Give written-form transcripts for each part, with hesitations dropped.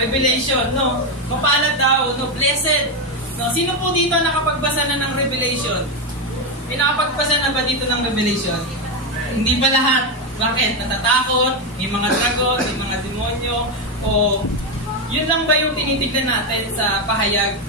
Revelation, no? Mapalad daw, no? Blessed. No? Sino po dito nakapagbasa na ng Revelation? May nakapagbasa na ba dito ng Revelation? Hindi pa lahat. Bakit? Natatakot? May mga dragon? May mga demonyo? O yun lang ba yung tinitignan natin sa pahayag?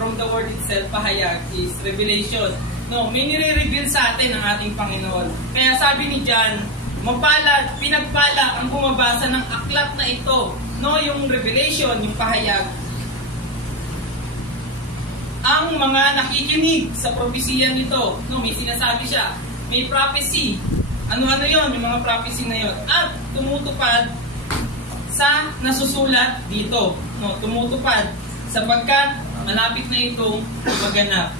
From the word itself, pahayag is Revelation. No, may nire-reveal sa atin ang ating Panginoon. Kaya sabi ni John, mapalad, pinagpala ang bumabasa ng aklat na ito. No, yung Revelation, yung pahayag. Ang mga nakikinig sa propesiya nito, no, may sinasabi siya, may prophecy. Ano-ano yon, yung mga prophecy na yon. At tumutupad sa nasusulat dito. No, tumutupad sapagkat malapit na itong maganap.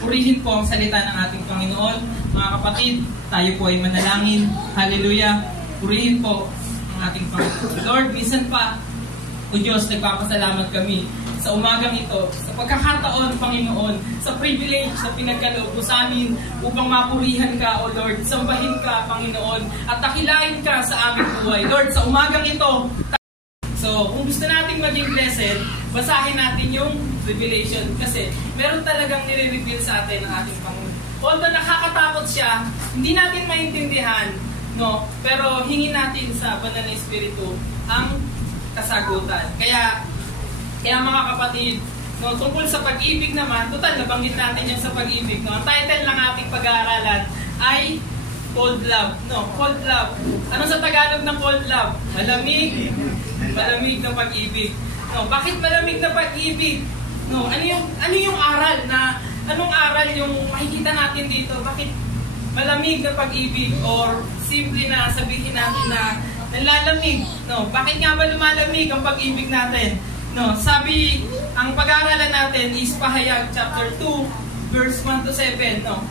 Purihin po ang salita ng ating Panginoon. Mga kapatid, tayo po ay manalangin. Hallelujah. Purihin po ang ating Panginoon. Lord, minsan pa, O Diyos, nagpapasalamat kami sa umagang ito, sa pagkakataon, Panginoon, sa privilege, sa pinagkaloob mo sa amin upang mapurihan ka, O Lord, sambahin ka, Panginoon, at takilain ka sa aming buhay. Lord, sa umagang ito, so, kung gusto nating maging blessed, basahin natin yung Revelation kasi meron talagang nire-reveal sa atin ng ating Panginoon. Although nakakatakot siya, hindi natin maintindihan, no? Pero hingin natin sa Banal na Espiritu ang kasagutan. Kaya mga kapatid, no, tungkol sa pag-ibig naman, total, nabanggit natin yan sa pag-ibig. No? Ang title ng ating pag-aaralan ay Cold Love. No, Cold Love. Ano sa Tagalog ng Cold Love? Malamig. Malamig na pag-ibig. No, bakit malamig na pag-ibig? No, ano yung aral na anong aral yung makikita natin dito? Bakit malamig na pag-ibig or simple na sabihin natin na nalalamig? No, bakit nga ba lumalamig ang pag-ibig natin? No, sabi ang pag-aaralan natin is Pahayag chapter 2 verse 1 to 7, no.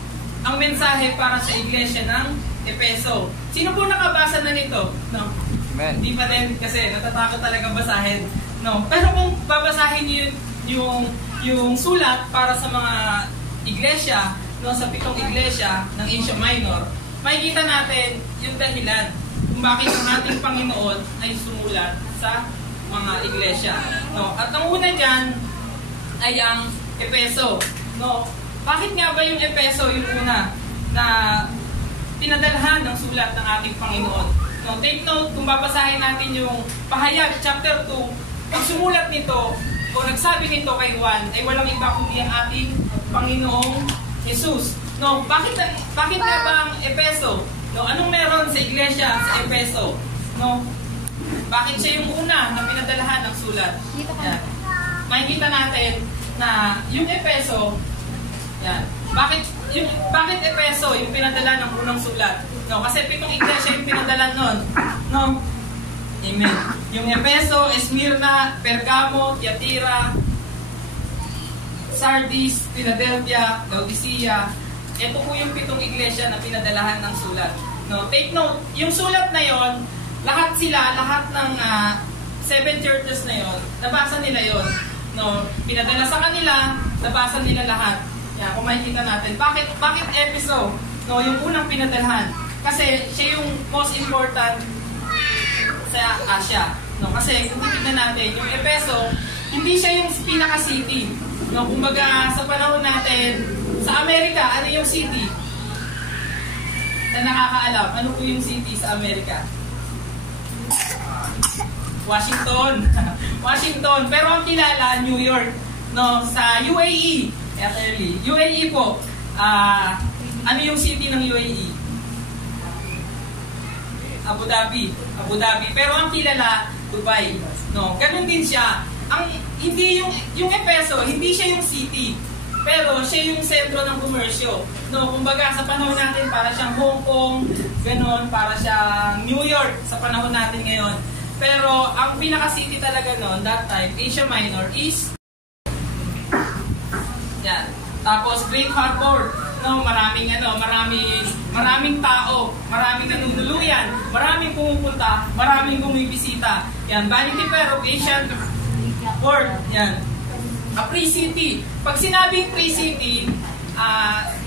Ang mensahe para sa iglesia ng Efeso. Sino po nakabasa na nito? No. Amen. Hindi pa din kasi natatakot talaga basahin. No. Pero kung babasahin niyo yung sulat para sa mga iglesia, no, sa 7 iglesia ng Asia Minor, makikita natin yung dahilan kung bakit ang ating Panginoon ay sumulat sa mga iglesia. No. At ang una diyan ay ang Efeso. No. Bakit nga ba yung Efeso yung una na pinadalhan ng sulat ng ating Panginoon? No, take note, kung babasahin natin yung Pahayag chapter 2, pag sumulat nito o nagsabi nito kay Juan ay walang iba kundi ang ating Panginoong Jesus. No, bakit nga ba ang Efeso? No, anong meron sa iglesia sa Efeso? No, bakit siya yung una na pinadalahan ng sulat? Yan. Makikita natin na yung Efeso, yan. Bakit Efeso yung pinadala ng unang sulat? No, kasi 7 iglesia yung pinadala nun. No? Amen. Yung Efeso, Esmirna, Pergamo, Tiatira, Sardis, Philadelphia, Laodicea. Ito po yung 7 iglesia na pinadalahan ng sulat. No, take note, yung sulat na yon, lahat ng 7 churches na yon, nabasa nila yon. No, pinadala sa kanila, nabasa nila lahat. Yan, kung makikita natin. Bakit Efeso? No, yung unang pinadalhan. Kasi siya yung most important sa Asia. No, kasi kung titignan natin, yung Efeso, hindi siya yung pinaka-city. No, kumbaga sa panahon natin, sa Amerika, ano yung city? Na nakakaalam, ano po yung city sa Amerika? Washington. Washington. Pero ang kilala, New York. No, sa UAE. UAE po. Ano yung city ng UAE? Abu Dhabi. Pero ang kilala, Dubai. No, ganun din siya. Hindi yung Efeso, hindi siya yung city. Pero siya yung sentro ng komersyo. No, kumbaga sa panahon natin para siyang Hong Kong, ganun, para siyang New York sa panahon natin ngayon. Pero ang pinaka-city talaga noon, that time, Asia Minor is yan. Tapos Great Harbor, no, maraming tao, maraming nanunuluyan, maraming pumupunta, maraming bumibisita. Yan, Vanity Fair of Asian World, yan. A free city. Pag sinabing free city,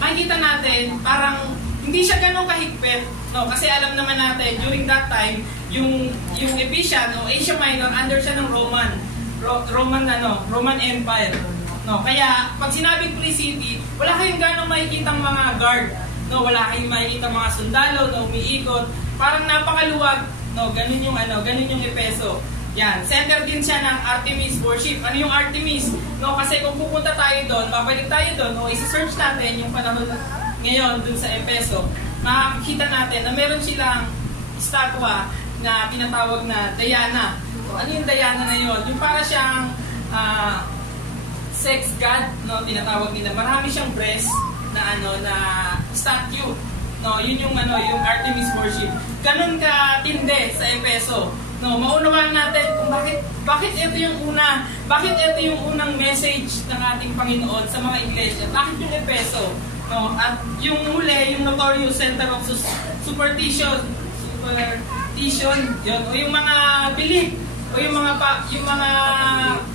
makikita natin parang hindi siya ganun kahigpit, no, kasi alam naman natin during that time yung Ephesian o Asia Minor under siya ng Roman. Roman Empire. No, kaya pag sinabing free city, wala kayong ganong makikitang mga guard. No, wala kayong makikitang mga sundalo na umiikot. Parang napakaluwag. No, ganun yung Efeso. Yan, center din siya ng Artemis worship. Ano yung Artemis? No, kasi kung pupunta tayo doon, babalik tayo doon, no, i-search natin yung panahon ngayon doon sa Efeso, makikita natin na meron silang statwa na tinatawag na Diana. So, ano yung Diana na yun? Yung para siyang sex god, no, tinatawag nila. Marami siyang breast na na statue. No, yun yung yung Artemis worship. Ganun ka tindi sa Efeso. No, maunawaan natin kung bakit ito yung unang message ng ating Panginoon sa mga iglesia. Bakit yung Efeso? No, at yung huli, yung notorious center of superstition, yun, o yung mga belief, o yung mga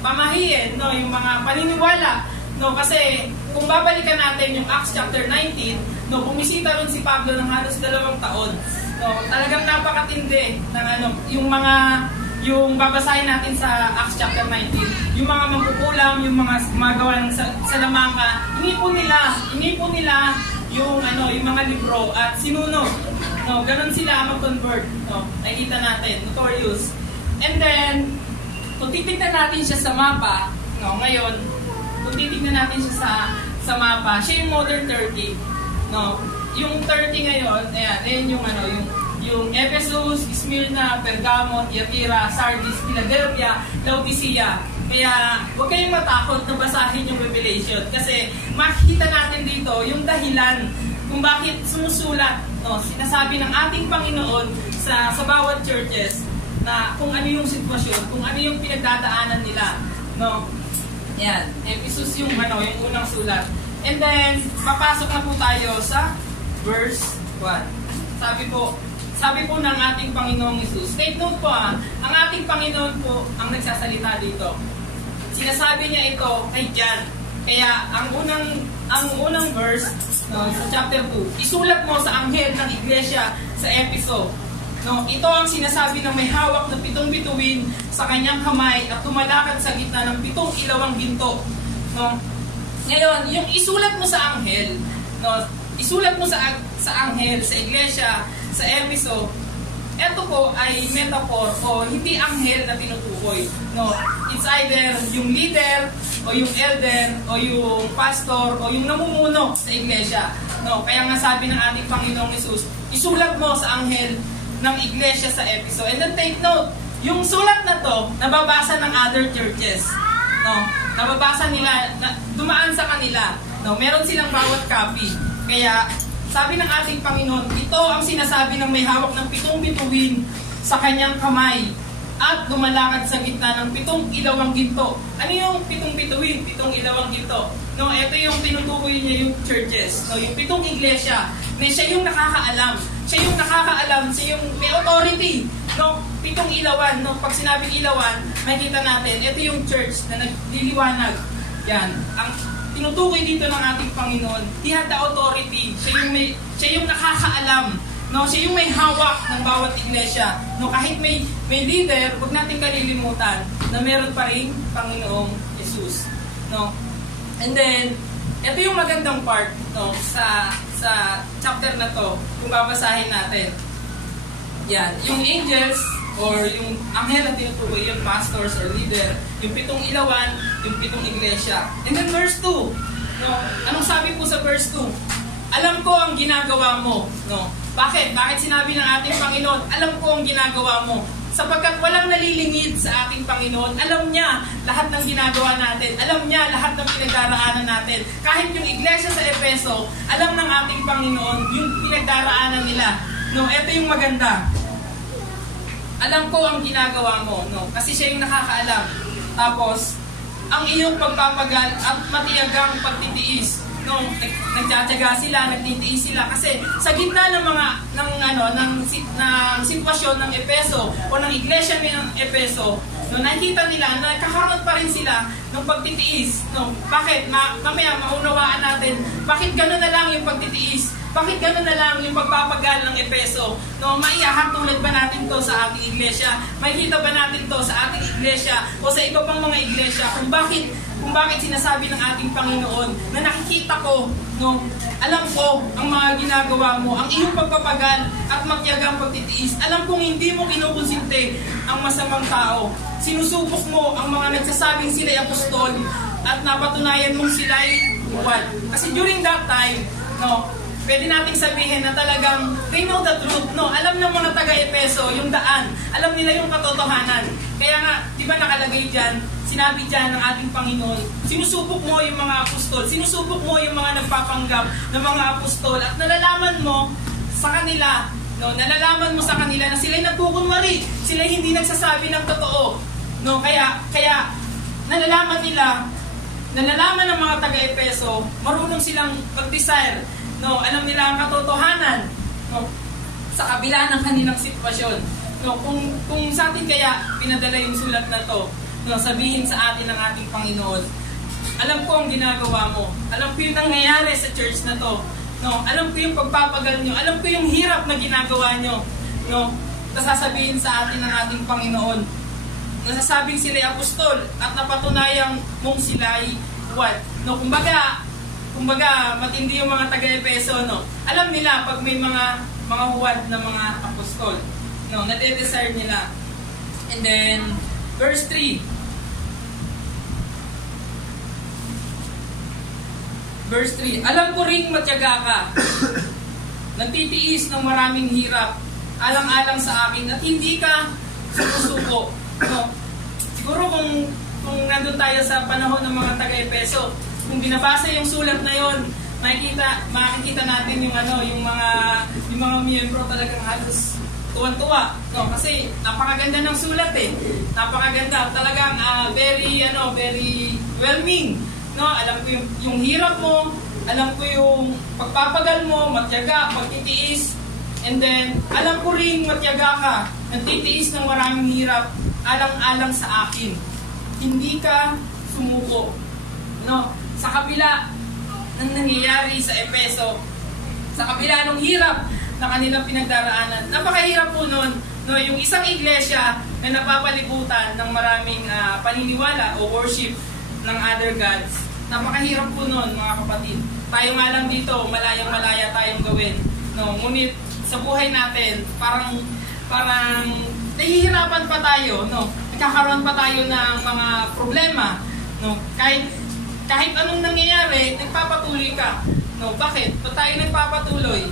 pamahiin, no, yung mga paniniwala. No, kasi kung babalikan natin yung Acts chapter 19, no, bumisita ron si Pablo ng halos 2 taon. No, talagang napakatindi ng yung babasahin natin sa Acts chapter 19, yung mga mangkukulam, yung mga magawa ng Salamanca, inipon nila yung mga libro at sinunog. No, ganun sila mag-convert. No, nakikita natin, notorious. And then, kung titignan natin siya sa mapa, no, ngayon, kung titignan natin siya sa mapa, siya yung modern Turkey. No, yung Turkey ngayon, ayan yung Ephesus, Smyrna, Pergamo, Thyatira, Sardis, Philadelphia, Laodicea. Kaya huwag kayong matakot na basahin yung Revelation kasi makikita natin dito yung dahilan kung bakit sumusulat, no, sinasabi ng ating Panginoon sa bawat churches na kung ano yung sitwasyon, kung ano yung pinagdadaanan nila, no. Yan, Ephesus yung unang sulat. And then papasok na po tayo sa verse 1. Sabi po ng ating Panginoong Hesus. Take note po ang ating Panginoon po ang nagsasalita dito. Sinasabi niya ito kay John. Kaya ang unang verse sa chapter 2, isulat mo sa anghel ng iglesia sa Efeso. No, ito ang sinasabi ng may hawak na 7 bituin sa kanyang kamay at tumalakad sa gitna ng 7 ilawang ginto. No? Ngayon, yung isulat mo sa anghel, no, isulat mo sa anghel, sa iglesia, sa Efeso, ito po ay metaphor o hindi anghel na tinutukoy. No, it's either yung leader o yung elder o yung pastor o yung namumuno sa iglesia. No, kaya nga sabi ng ating Panginoong Hesus, isulat mo sa anghel ng iglesia sa Efeso. And then take note, yung sulat na to nababasa ng other churches. No, nababasa nila, dumaan sa kanila. No, meron silang bawat copy. Kaya sabi ng ating Panginoon, ito ang sinasabi ng may hawak ng 7 bituin sa kanyang kamay at lumalakad sa gitna ng 7 ilawang ginto. Ano yung 7 bituin? 7 ilawang ginto. No, ito yung tinutukoy niya yung churches. No, yung 7 iglesia. Siya yung nakakaalam. Siya yung may authority. No, 7 ilawan. No, pag sinabing ilawan, makikita natin, ito yung church na nagliliwanag. Yan. Ang tinutukoy dito ng ating Panginoon, he had the authority. Siya yung nakakaalam. No, siya yung may hawak ng bawat iglesia. No, kahit may leader, huwag natin kalilimutan na meron pa rin Panginoong Hesus. No. And then, ito yung magandang part, no, sa chapter na to, kung babasahin natin. Yan, yung angels or yung anghel na tinutukoy, yung pastors or leader, yung 7 ilawan, yung 7 iglesia. And then verse 2, no, anong sabi po sa verse 2? Alam ko ang ginagawa mo. No? Bakit? Bakit sinabi ng ating Panginoon, alam ko ang ginagawa mo? Sapagkat walang nalilingid sa ating Panginoon. Alam niya lahat ng ginagawa natin. Alam niya lahat ng pinagdaraanan natin. Kahit yung iglesia sa Efeso, alam ng ating Panginoon yung pinagdaraanan nila. No, ito yung maganda. Alam ko ang ginagawa mo, no? Kasi siya yung nakakaalam. Tapos, ang iyong pagpapagal at matiyagang pagtitiis no, nagtsatsaga sila, nagtitiis sila kasi sa gitna ng mga ng sitwasyon ng Efeso o ng iglesia ng Efeso, no, nakita nila na kakaroon pa rin sila ng pagtitiis. No, bakit? Mamaya maunawaan natin bakit gano'n na lang yung pagtitiis. Bakit gano'n na lang yung pagpapagal ng Efeso? No, maihahatulad ba natin to sa ating iglesia? Makikita ba natin to sa ating iglesia o sa iba pang mga iglesia kung bakit sinasabi ng ating Panginoon na nakikita ko, no, alam ko ang mga ginagawa mo, ang iyong pagpapagal at magyagang pagtitiis. Alam kong hindi mo kinukonsinte ang masamang tao. Sinusubok mo ang mga nagsasabing sila'y apostol at napatunayan mong sila'y buwan. Kasi during that time, no, pwede nating sabihin na talagang they know the truth, no? Alam ng mga taga-Efeso yung daan. Alam nila yung katotohanan. Kaya nga, di ba nakalagay dyan, sinabi dyan ng ating Panginoon, sinusubok mo yung mga apostol, sinusubok mo yung mga nagpapanggap ng mga apostol at nalalaman mo sa kanila, no? Nalalaman mo sa kanila na sila'y nagkukunwari, sila'y hindi nagsasabi ng totoo. No? Kaya nalalaman ng mga taga-Efeso, marunong silang mag-desire. No, alam nila ang katotohanan, no, sa kabila ng kanilang sitwasyon. No, kung sa atin kaya pinadala yung sulat na to, no, sabihin sa atin ng ating Panginoon, alam ko ang ginagawa mo, alam ko yung nangyayari sa church na to, no, alam ko yung pagpapagal nyo, alam ko yung hirap na ginagawa nyo, no, nasasabihin sa atin ng ating Panginoon, nasasabing sila'y apostol at napatunayang mong sila'y what? No, kumbaga, matindi yung mga taga-Efeso, no? Alam nila pag may mga huwad na mga apostol, no? Nade-desire nila. And then, verse 3. Verse 3. Alam ko ring matyaga ka. Nagtitiis ng maraming hirap. Alang-alang sa akin at hindi ka sumusuko. No? Siguro kung nandun tayo sa panahon ng mga taga-Efeso, kung binabasa yung sulat na yon, makikita natin yung mga miyembro talagang halos tuwan-tuwa, no? Kasi napakaganda ng sulat napakaganda, talagang very whelming, no? Alam ko yung hirap mo, alam ko yung pagpapagal mo, matyaga, pagtitiis, and then alam ko ring matyaga ka, nagtitiis ng maraming hirap, alang-alang sa akin, hindi ka sumuko, no? Sa kabila ng nangyayari sa Efeso, sa kabila ng hirap na kanilang pinagdaraanan, napakahirap po nun, no, yung isang iglesia na napapalibutan ng maraming paniniwala o worship ng other gods. Napakahirap po nun, mga kapatid. Tayo nga lang dito, malayang-malaya tayong gawin. No, ngunit sa buhay natin, parang nahihirapan pa tayo, no? Nagkakaroon pa tayo ng mga problema, no? Kahit anong nangyayari, nagpapatuloy ka. No, bakit? Ba't tayo nagpapatuloy?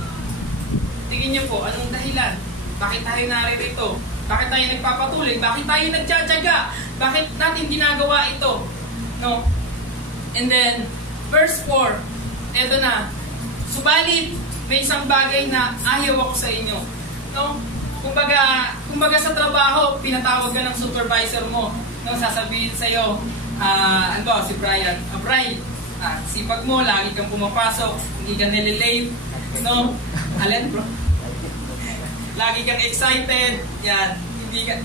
Tingin niyo po, anong dahilan? Bakit tayo naririto? Bakit tayo nagpapatuloy? Bakit tayo nagtsatsaga? Bakit natin ginagawa ito? No? And then, verse 4, eto na. Subalit, may isang bagay na ayaw ako sa inyo. No? Kumbaga sa trabaho, pinatawag ka ng supervisor mo. No, sasabihin sa'yo, si Brian, Brian, sipag mo, lagi kang pumapasok, hindi ka nililate, no? Alin, bro? Lagi kang excited, yan, hindi ka,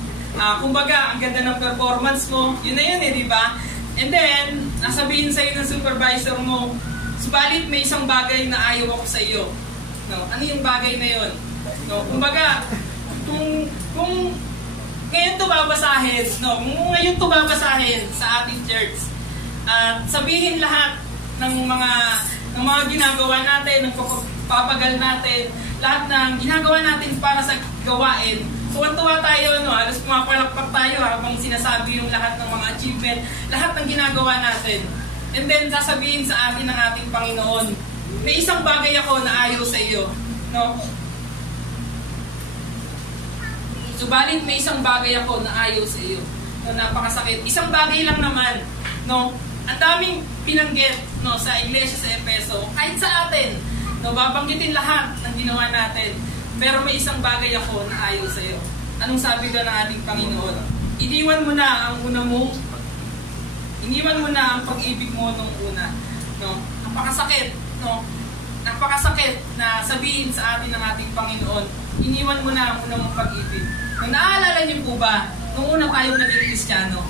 kumbaga, ang ganda ng performance mo, yun na yun di ba? And then, nasabihin sa'yo ng supervisor mo, subalit may isang bagay na ayaw ako sa iyo. No? Ano yung bagay na yun? No? Kumbaga, kung ngayon ito babasahin, no? Ngayon ito babasahin sa ating church. Sabihin lahat ng mga ginagawa natin, ng papagal natin, lahat ng ginagawa natin para sa gawain. Tuwan-tuwa tayo, no? Halos pumapalakpak tayo habang sinasabi yung lahat ng mga achievement, lahat ng ginagawa natin. And then sasabihin sa atin ng ating Panginoon, may isang bagay ako na ayaw sa iyo, no? Subalit may isang bagay ako na ayaw sa iyo. No, napakasakit. Isang bagay lang naman, no? Ang daming binanggit, no, sa iglesia sa Efeso, kahit sa atin, no, babanggitin lahat ng ginawa natin. Pero may isang bagay ako na ayaw sa iyo. Anong sabi doon ng ating Panginoon? Iniwan mo na ang pag-ibig mo nung una, no? Ang napakasakit, no? Napakasakit na sabihin sa atin ng ating Panginoon, iniwan mo na ang unang mong pag-ibig. No, naalala niyo po ba, nung una tayong naging Kristiyano?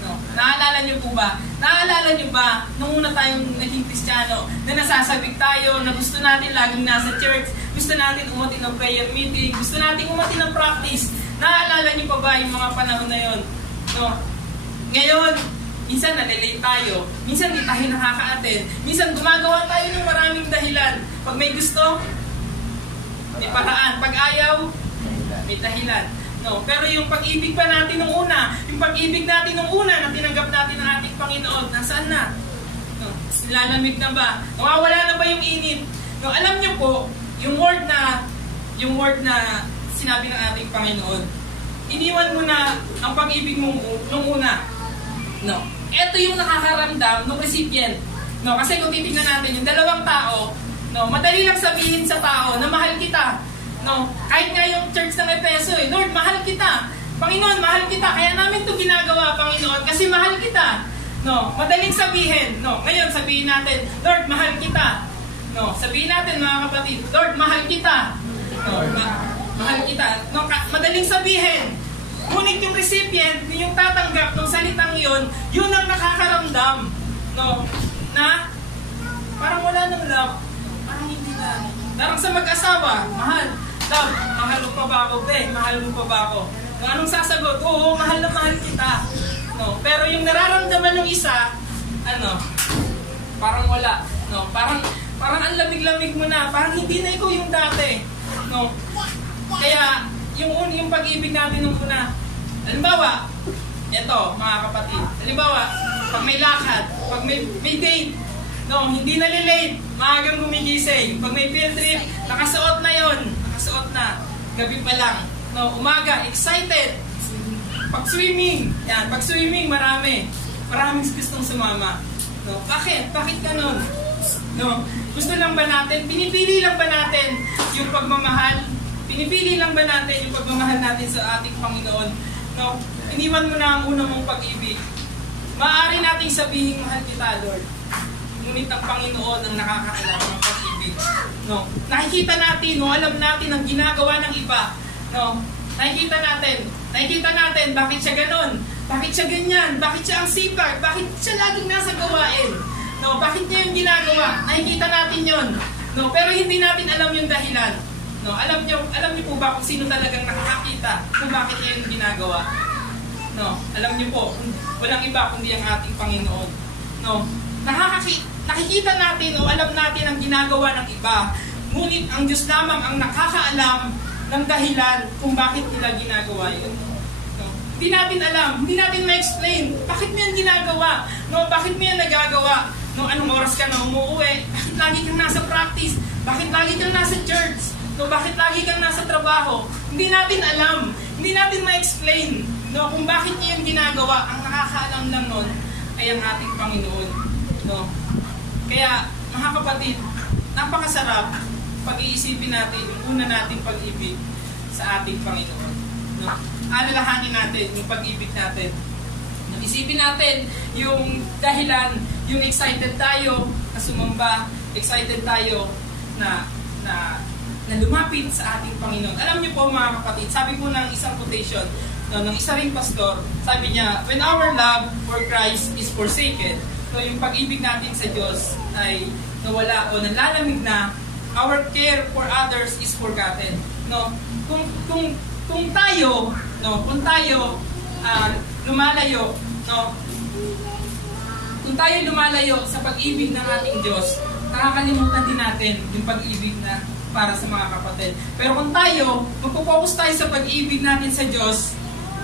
No, naalala niyo po ba? Naalala niyo ba, nung una tayong naging Kristiyano, na nasasabik tayo, na gusto natin laging nasa church, gusto natin umati ng prayer meeting, gusto natin umati ng practice. Naalala niyo pa ba yung mga panahon na yon? No? Ngayon, minsan nalilate tayo, minsan di tayo nakaka-attend, minsan gumagawa tayo ng maraming dahilan. Pag may gusto, may paraan. Pag ayaw, may dahilan. No, pero yung pag-ibig pa natin nung una, yung pag-ibig natin nung una na tinanggap natin ng ating Panginoon, nasaan na? No, lalamig na ba? Nawawala na ba yung init? No, alam niyo po, yung word na sinabi ng ating Panginoon, iniwan mo na ang pag-ibig mo nung una. No, ito yung nakakaramdam ng recipient. No, kasi kung titingnan natin yung dalawang tao, no, madali lang sabihin sa tao na mahal kita. No, kahit nga yung church ng Efeso, Lord, mahal kita. Panginoon, mahal kita. Kaya namin 'to ginagawa, Panginoon, kasi mahal kita. No, madaling sabihin. No, ngayon sabihin natin, Lord, mahal kita. No, sabihin natin mga kapatid, Lord, mahal kita. No, mahal kita. No, madaling sabihin. Ngunit yung recipient, yung tatanggap ng salitang yun ang nakakaramdam. No, na parang wala ng love. Parang hindi na. Parang sa mag-asawa, mahal. Love, mahal mo pa ba ako? Mahal mo pa ba ako? No, anong sasagot? Oo, mahal na mahal kita. No, pero yung nararamdaman ng isa, parang wala. No, parang ang lamig-lamig mo na. Parang hindi na ikaw yung dati. No, kaya yung pag-ibig natin nung una. Halimbawa, ito mga kapatid. Halimbawa, pag may lakad, pag may date, no, hindi na lilate, maagang gumigising. Pag may field trip, nakasuot na yon, nakasuot na. Gabi pa lang. No, umaga, excited. Pag swimming, maraming gustong sumama. No, bakit? Bakit ganun? No, gusto lang ba natin? Pinipili lang ba natin yung pagmamahal? Pinipili lang ba natin yung pagmamahal natin sa ating Panginoon? No, iniwan mo na ang unang mong pag-ibig. Maaari nating sabihin, mahal kita, Lord. Ngunit ang Panginoon ang nakakaalam ng pag-ibig. No, nakikita natin, no, alam natin ang ginagawa ng iba. No, nakikita natin bakit siya ganon, bakit siya ganyan, bakit siya ang sipag, bakit siya laging nasa gawain. No, bakit niya yung ginagawa? Nakikita natin yon. No, pero hindi natin alam yung dahilan. No, alam niyo po ba kung sino talagang nakakakita kung bakit niya yung ginagawa? No, alam niyo po, walang iba kundi ang ating Panginoon. No, nakikita natin o alam natin ang ginagawa ng iba. Ngunit ang Diyos lamang ang nakakaalam ng dahilan kung bakit nila ginagawa yun. No, hindi natin alam, hindi natin ma-explain bakit mo yan ginagawa. No, bakit mo yan nagagawa? No, anong oras ka na umuwi? Bakit lagi kang nasa practice? Bakit lagi kang nasa church? No, bakit lagi kang nasa trabaho? Hindi natin alam. Hindi natin ma-explain, no, kung bakit niya yung ginagawa. Ang nakakaalam lang nun ay ang ating Panginoon. No? Kaya, mga kapatid, napakasarap pag-iisipin natin yung una nating pag-ibig sa ating Panginoon. No? Alalahanin natin yung pag-ibig natin. Isipin natin yung dahilan, yung excited tayo na sumamba, excited tayo na lumapit sa ating Panginoon. Alam niyo po mga kapatid, sabi po ng isang quotation, ng isa ring pastor, sabi niya, when our love for Christ is forsaken, so yung pag-ibig natin sa Diyos ay nawala o nalalamig na, our care for others is forgotten. No, kung tayo lumalayo, no, kung tayo lumalayo sa pag-ibig ng ating Diyos, nakakalimutan din natin yung pag-ibig na para sa mga kapatid. Pero kung tayo, magpo-focus tayo sa pag-ibig natin sa Diyos,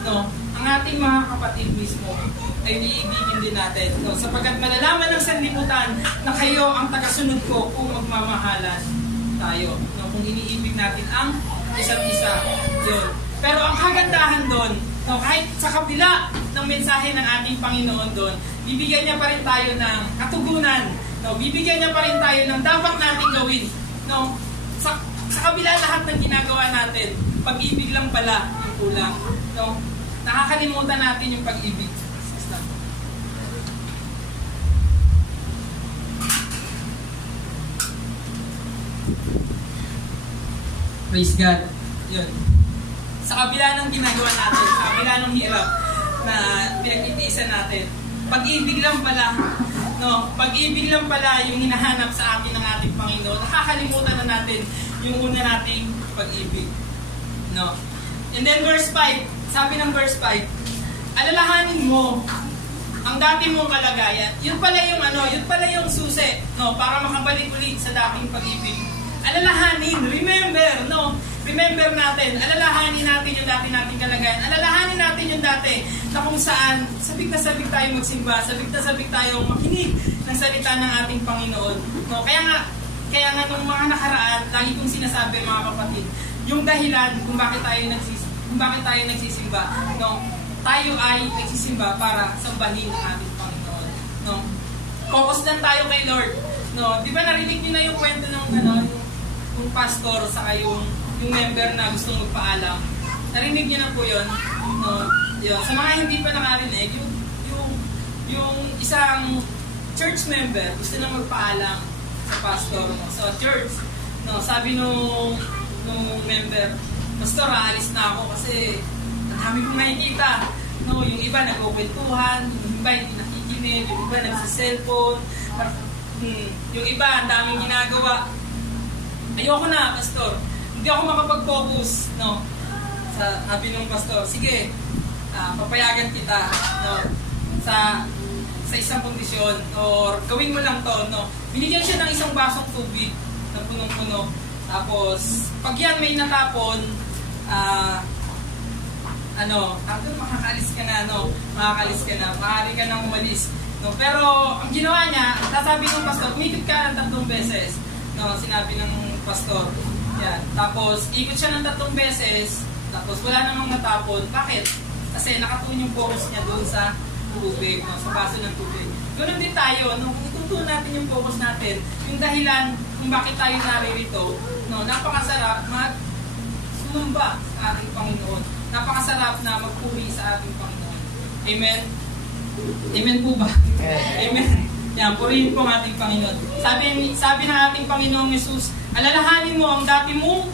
no, ang ating mga kapatid mismo ay iibigin din natin. No, sapagkat malalaman ng sanlibutan na kayo ang tagasunod ko kung magmamahalan tayo. No, kung iniibig natin ang isa't isa. Yun. Pero ang kagandahan doon, no, kahit sa kabila ng mensahe ng ating Panginoon doon, bibigyan niya pa rin tayo ng katugunan. No, bibigyan niya pa rin tayo ng dapat nating gawin. No, sa kabila lahat ng ginagawa natin, pag-ibig lang pala yung kulang. No, nakakalimutan natin yung pag-ibig. Praise God. Yun. Sa kabila ng ginagawa natin, sa kabila ng hirap na pinag-itiisan natin, pag-ibig lang pala, no? Pag-ibig lang pala yung hinahanap sa atin ng ating Panginoon. Nakakalimutan na natin yung una nating pag-ibig. No? And then verse 5, sabi ng verse 5, alalahanin mo ang dati mong kalagayan. Yun pala yung susi, no, para makabalik ulit sa dating pag-ibig. Alalahanin, remember, no? Remember natin, alalahanin natin yung dati nating kalagayan. Alalahanin natin yung dati na kung saan sabik na sabik tayo magsimba, sabik na sabik tayo makinig ng salita ng ating Panginoon. No, kaya nga nung mga nakaraan, lagi kong sinasabi mga kapatid, yung dahilan kung bakit tayo nagsisimba, no? Tayo ay nagsisimba para sambahin ang ating Panginoon. No? Focus lang tayo kay Lord. No? Di ba narinig niyo na yung kwento ng yung pastor saka yung member na gustong magpaalam? Narinig niyo na po yun? No? Yun. Sa mga hindi pa nakarinig, yung isang church member gusto na magpaalam sa pastor. No? So church, no, sabi nung member, pastor, aalis na ako kasi dami kong nakikita. No, yung iba nagkukwentuhan, yung iba hindi nakikinig, yung iba nagsa-cellphone, yung iba ang daming ginagawa. Ayoko na, pastor. Hindi ako makapag-focus, no. Sabi ng pastor, sige, papayagan kita, no, sa isang kondisyon, or gawin mo lang to, no. Binigyan siya ng isang basong tubig na punong-puno. Tapos, pag yan may natapon, makakaalis ka na, no? Makakaalis ka na, maaari ka nang umalis. No? Pero, ang ginawa niya, sasabi ng pastor, umikot ka ng 3 beses. No? Sinabi ng pastor. Yan. Tapos, ikot siya ng 3 beses, tapos wala namang natapon. Bakit? Kasi nakatuon yung focus niya doon sa tubig, no? Sa baso ng tubig. Ganoon din tayo, no? Kung itutuon natin yung focus natin, yung dahilan kung bakit tayo naririto, no? Napakasarap sumamba sa ating Panginoon. Napakasarap na magpuri sa ating Panginoon. Amen? Amen po ba? Amen. Yan, purihin po ang ating Panginoon. Sabi ng ating Panginoong Jesus, alalahanin mo ang dati mong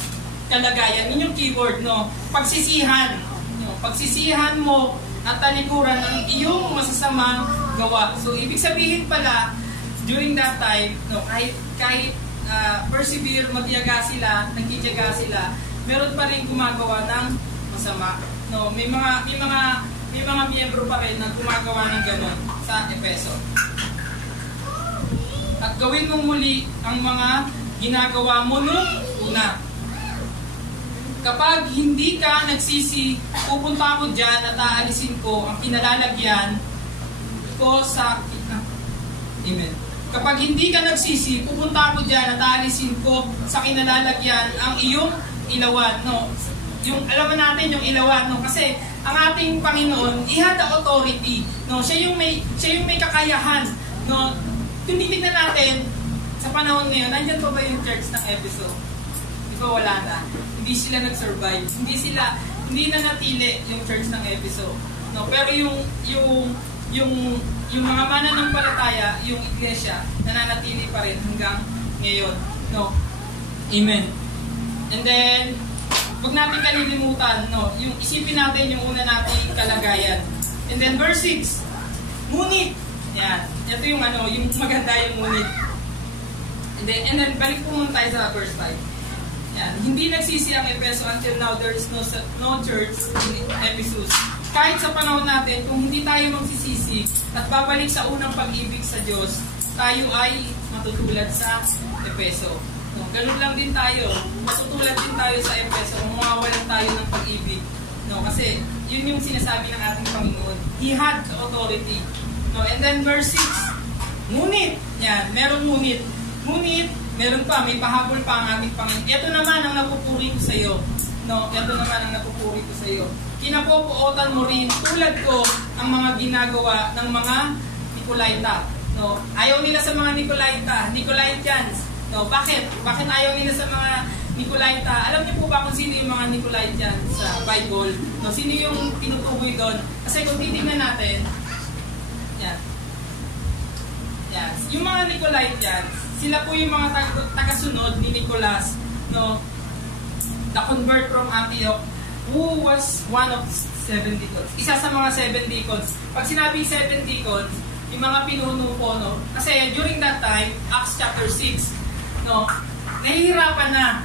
kalagayan. Yun yung keyword, no? Pagsisihan. No? Pagsisihan mo at talikuran ang iyong masasamang gawa. So, ibig sabihin pala, during that time, no, kahit persevere, magtiyaga sila, nagtitiyaga sila, meron pa rin gumagawa ng masama. No, may mga miyembro pa rin na gumagawa ng gano'n sa Efeso. At gawin mo muli ang mga ginagawa mo nung una. Kapag hindi ka nagsisi, pupunta ako dyan at aalisin ko ang kinalalagyan ko sa... Amen. Kapag hindi ka nagsisi, pupunta ako dyan at aalisin ko sa kinalalagyan ang iyong ilawan. No? Yung alam mo natin yung ilawan, no, kasi ang ating Panginoon, He had the authority, no, siya yung may kakayahan, no. Kung titignan natin sa panahon ngayon, nandiyan pa ba yung church ng Efeso? Di ba wala na? Hindi sila nag-survive, hindi na natili yung church ng Efeso, no. Pero yung mga mananampalataya, yung iglesia, nananatili pa rin hanggang ngayon, no. Amen. And then huwag natin kalilimutan, no, yung isipin natin yung una nating kalagayan. And then verse 6, ngunit, yan, ito yung yung maganda yung ngunit. And then balik po muna tayo sa verse 5. Yan, hindi nagsisi ang Efeso until now there is no church in Ephesus. Kahit sa panahon natin, kung hindi tayo magsisisi at babalik sa unang pag-ibig sa Diyos, tayo ay matutulad sa Efeso. No, ganun lang din tayo. Matutulad din tayo sa Efeso kung mawawalan tayo ng pag-ibig. No, kasi yun yung sinasabi ng ating Panginoon. He had the authority. No, and then verse 6. Ngunit, yan, meron ngunit. Ngunit, meron pa, may pahabol pa ang ating Panginoon. Ito naman ang napupuri ko sa iyo. No, ito naman ang napupuri ko sa iyo. Kinapupuotan mo rin tulad ko ang mga ginagawa ng mga Nicolaita. No, ayaw nila sa mga Nicolaitans. No, bakit? Bakit ayaw nila sa mga Nicolaita? Alam niyo po ba kung sino yung mga Nicolaitans sa Bible? No, sino yung tinutukoy doon? Kasi kung titingnan natin, yan. Yan. Yung mga Nicolaitans, sila po yung mga tagasunod ni Nicolas, no? the convert from Antioch, who was one of 7 deacons. Isa sa mga 7 deacons. Pag sinabing 7 deacons, yung mga pinuno po, no? Kasi during that time, Acts chapter 6, no? Nahihirapan na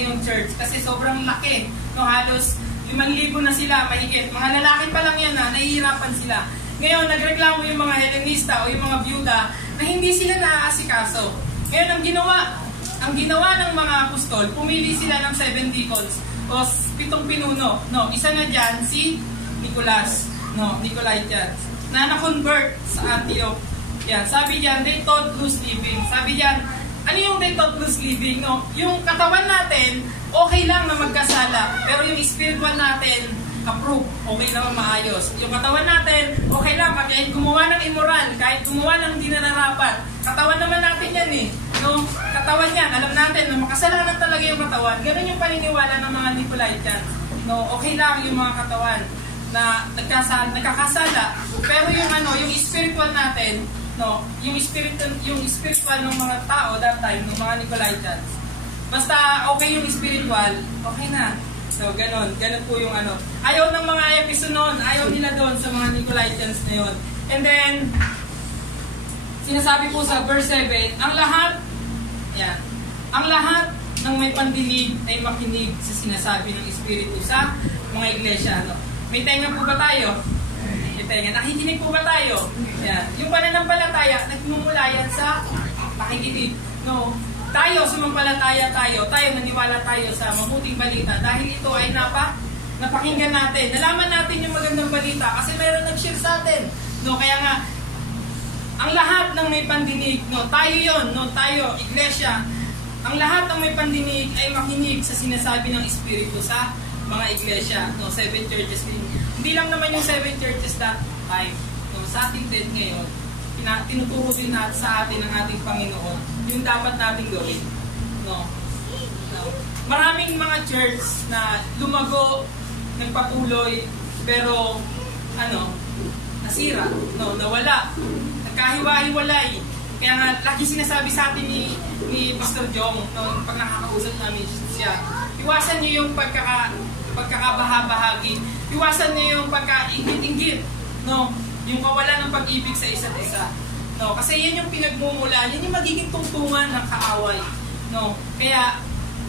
yung church kasi sobrang laki. No, halos 5,000 na sila, mahigit. Mga lalaki pa lang yan nahihirapan sila. Ngayon, nagreklamo yung mga Hellenista o yung mga byuda na hindi sila naaasikaso. Ngayon, ang ginawa ng mga apostol, pumili sila ng 7 deacons o 7 pinuno. No, isa na dyan, si Nicolas. No, Nicolaitans. Na na-convert sa Antioch. Yan, sabi dyan, they taught loose living. Sabi dyan, ano yung they taught loose living? No? Yung katawan natin, okay lang na magkasala. Pero yung spiritual natin, approve. Okay lang maayos. Yung katawan natin, okay lang. Kahit gumawa ng immoral, kahit gumawa ng hindi na narapat. Katawan naman natin yan eh. No? Katawan yan. Alam natin na makasalanan talaga yung katawan. Ganun yung paniniwala ng mga Nicolaitans. No? Okay lang yung mga katawan na nagkakasala. Pero yung spiritual natin, no, yung spiritual ng mga tao that time, ng mga Nicolaitans. Basta okay yung spiritual, okay na. So, ganun po yung Ayaw ng mga Epheso noon, ayaw nila doon sa mga Nicolaitans na yun. And then, sinasabi po sa verse 7, ang lahat ng may pandinig ay makinig sa sinasabi ng Espiritu sa mga iglesia. No? May tenga po ba tayo? Nakikinig po ba tayo? Yan. Yung pananampalataya, nagmumula yan sa nakikinig. No? Tayo, sumampalataya tayo, naniwala tayo sa mabuting balita dahil ito ay napakinggan natin. Nalaman natin yung magandang balita kasi mayroon nag-share sa atin. No? Kaya nga, ang lahat ng may pandinig, no? Tayo yon, no? Tayo, iglesia, ang lahat ng may pandinig ay makinig sa sinasabi ng Espiritu sa mga iglesia. No? 7 churches din. Hindi lang naman yung 7 churches that time. No, sa ating din ngayon, tinuturo din sa atin ng ating Panginoon yung dapat nating gawin. No? Maraming mga church na lumago, nagpatuloy, pero nasira, no, nawala, nagkahiwa-hiwalay. Kaya nga, lagi sinasabi sa atin ni Pastor Jong, no, pag nakakausap namin siya, iwasan niyo yung pagkakabahabahagi. Iwasan niyo yung pagkaingit-ingit, no? Yung kawalan ng pag-ibig sa isa't isa. No? Kasi yan yung pinagmumula, yan yung magiging tungtungan ng kaaway. No? Kaya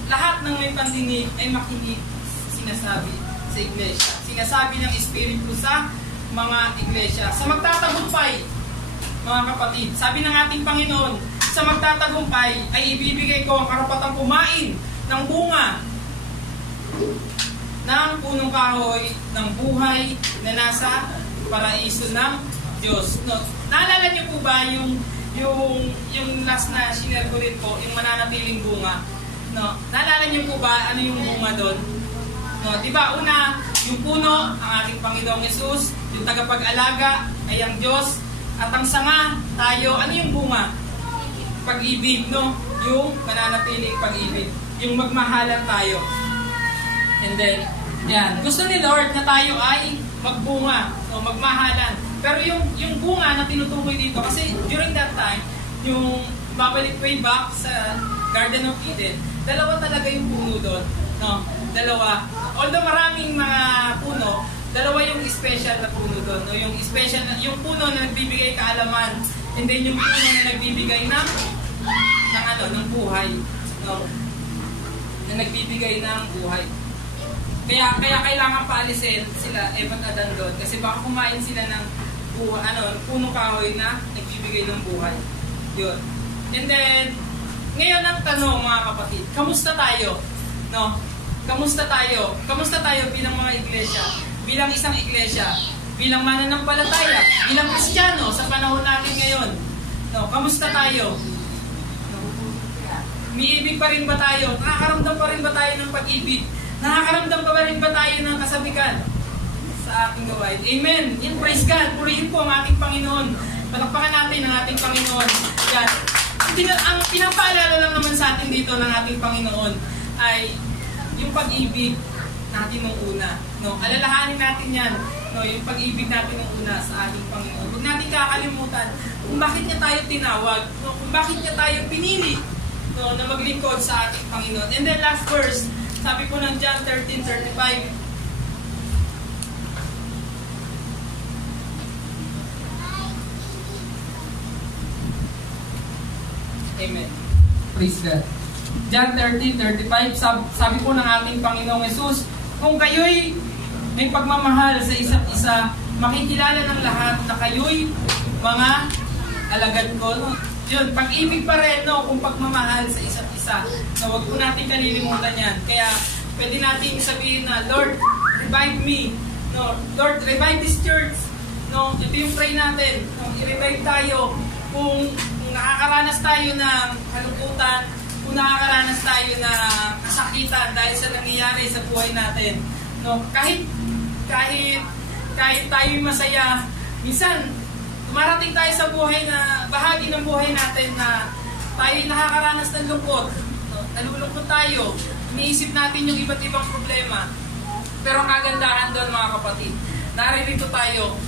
lahat ng may pandinig ay makinig sinasabi sa iglesia. Sinasabi ng Espiritu sa mga iglesia. Sa magtatagumpay, mga kapatid, sabi ng ating Panginoon, sa magtatagumpay ay ibibigay ko ang karapatang kumain ng bunga ng punong kahoy ng buhay na nasa paraiso ng Diyos. No, naalala niyo po ba yung last na sinare ko rin po, yung mananatiling bunga? No, naalala niyo po ba ano yung bunga doon? No, di ba una, yung puno, ang ating Panginoong Hesus, yung tagapag-alaga ay ang Diyos, at ang sanga, tayo, ano yung bunga? Pag-ibig, no? Yung mananatiling pag-ibig. Yung magmahalan tayo. And then, yan. Gusto ni Lord na tayo ay magbunga o magmahalan. Pero yung bunga na tinutukoy dito, kasi during that time, yung babalik way back sa Garden of Eden, dalawa talaga yung puno doon. No? Dalawa. Although maraming mga puno, dalawa yung special na puno doon. No? Yung special na, yung puno na nagbibigay kaalaman, and then yung puno na nagbibigay ng buhay. No? Na nagbibigay ng buhay. Kaya kailangan paalisin sila Eva at Adan doon kasi baka kumain sila ng punong kahoy na nagbibigay ng buhay. Yun. And then, ngayon ang tanong mga kapatid, kamusta tayo? No? Kamusta tayo? Kamusta tayo bilang mga iglesia? Bilang isang iglesia? Bilang mananampalataya? Bilang Kristiyano sa panahon natin ngayon? No? Kamusta tayo? No? May ibig pa rin ba tayo? Nakakaramdam pa rin ba tayo ng pag-ibig? Nakakaramdam pa rin ba tayo ng kasabikan sa ating gawain? Amen! Yan, praise God! Purihin po ang ating Panginoon. Palakpakan natin ang ating Panginoon. Yan. Ang pinapaalala lang naman sa atin dito ng ating Panginoon ay yung pag-ibig natin nung una. No? Alalahanin natin yan. No? Yung pag-ibig natin nung una sa ating Panginoon. Huwag natin kakalimutan kung bakit niya tayo tinawag. No? Kung bakit niya tayo pinili, no? Na maglingkod sa ating Panginoon. And then last verse, Sabi po ng John 13:35. Amen. Praise God. John 13:35, sabi po ng ating Panginoong Yesus, kung kayo'y may pagmamahal sa isa't isa, makikilala ng lahat na kayo'y mga alagad ko. No? Yun, pag-ibig pa rin, no? Kung pagmamahal sa isa't isa. So, wag po natin kalilimutan yan. Kaya, pwede natin sabihin na, Lord, revive me. No? Lord, revive this church. No? Ito yung pray natin. No? I-revive tayo. Kung nakakaranas tayo ng kalungkutan, kung nakakaranas tayo ng kasakitan dahil sa nangyayari sa buhay natin. No? Kahit tayo masaya, minsan, dumarating tayo sa buhay na bahagi ng buhay natin na tayo nakakaranas ng lungkot. No? Nalulungkot tayo. Iniisip natin yung iba't ibang problema. Pero ang kagandahan doon, mga kapatid, naririto tayo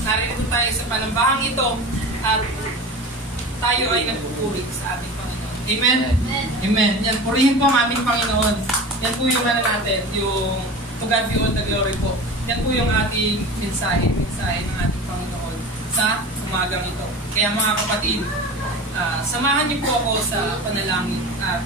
sa panambahang ito at tayo ay nagpupuri sa ating Panginoon. Amen? Amen. Yan, purihin po ang aming Panginoon. Yan po yung natin, yung to God be all the glory po. Yan po yung ating mensahe ng ating Panginoon sa umagang ito. Kaya mga kapatid, samahan niyo po ako sa panalangin at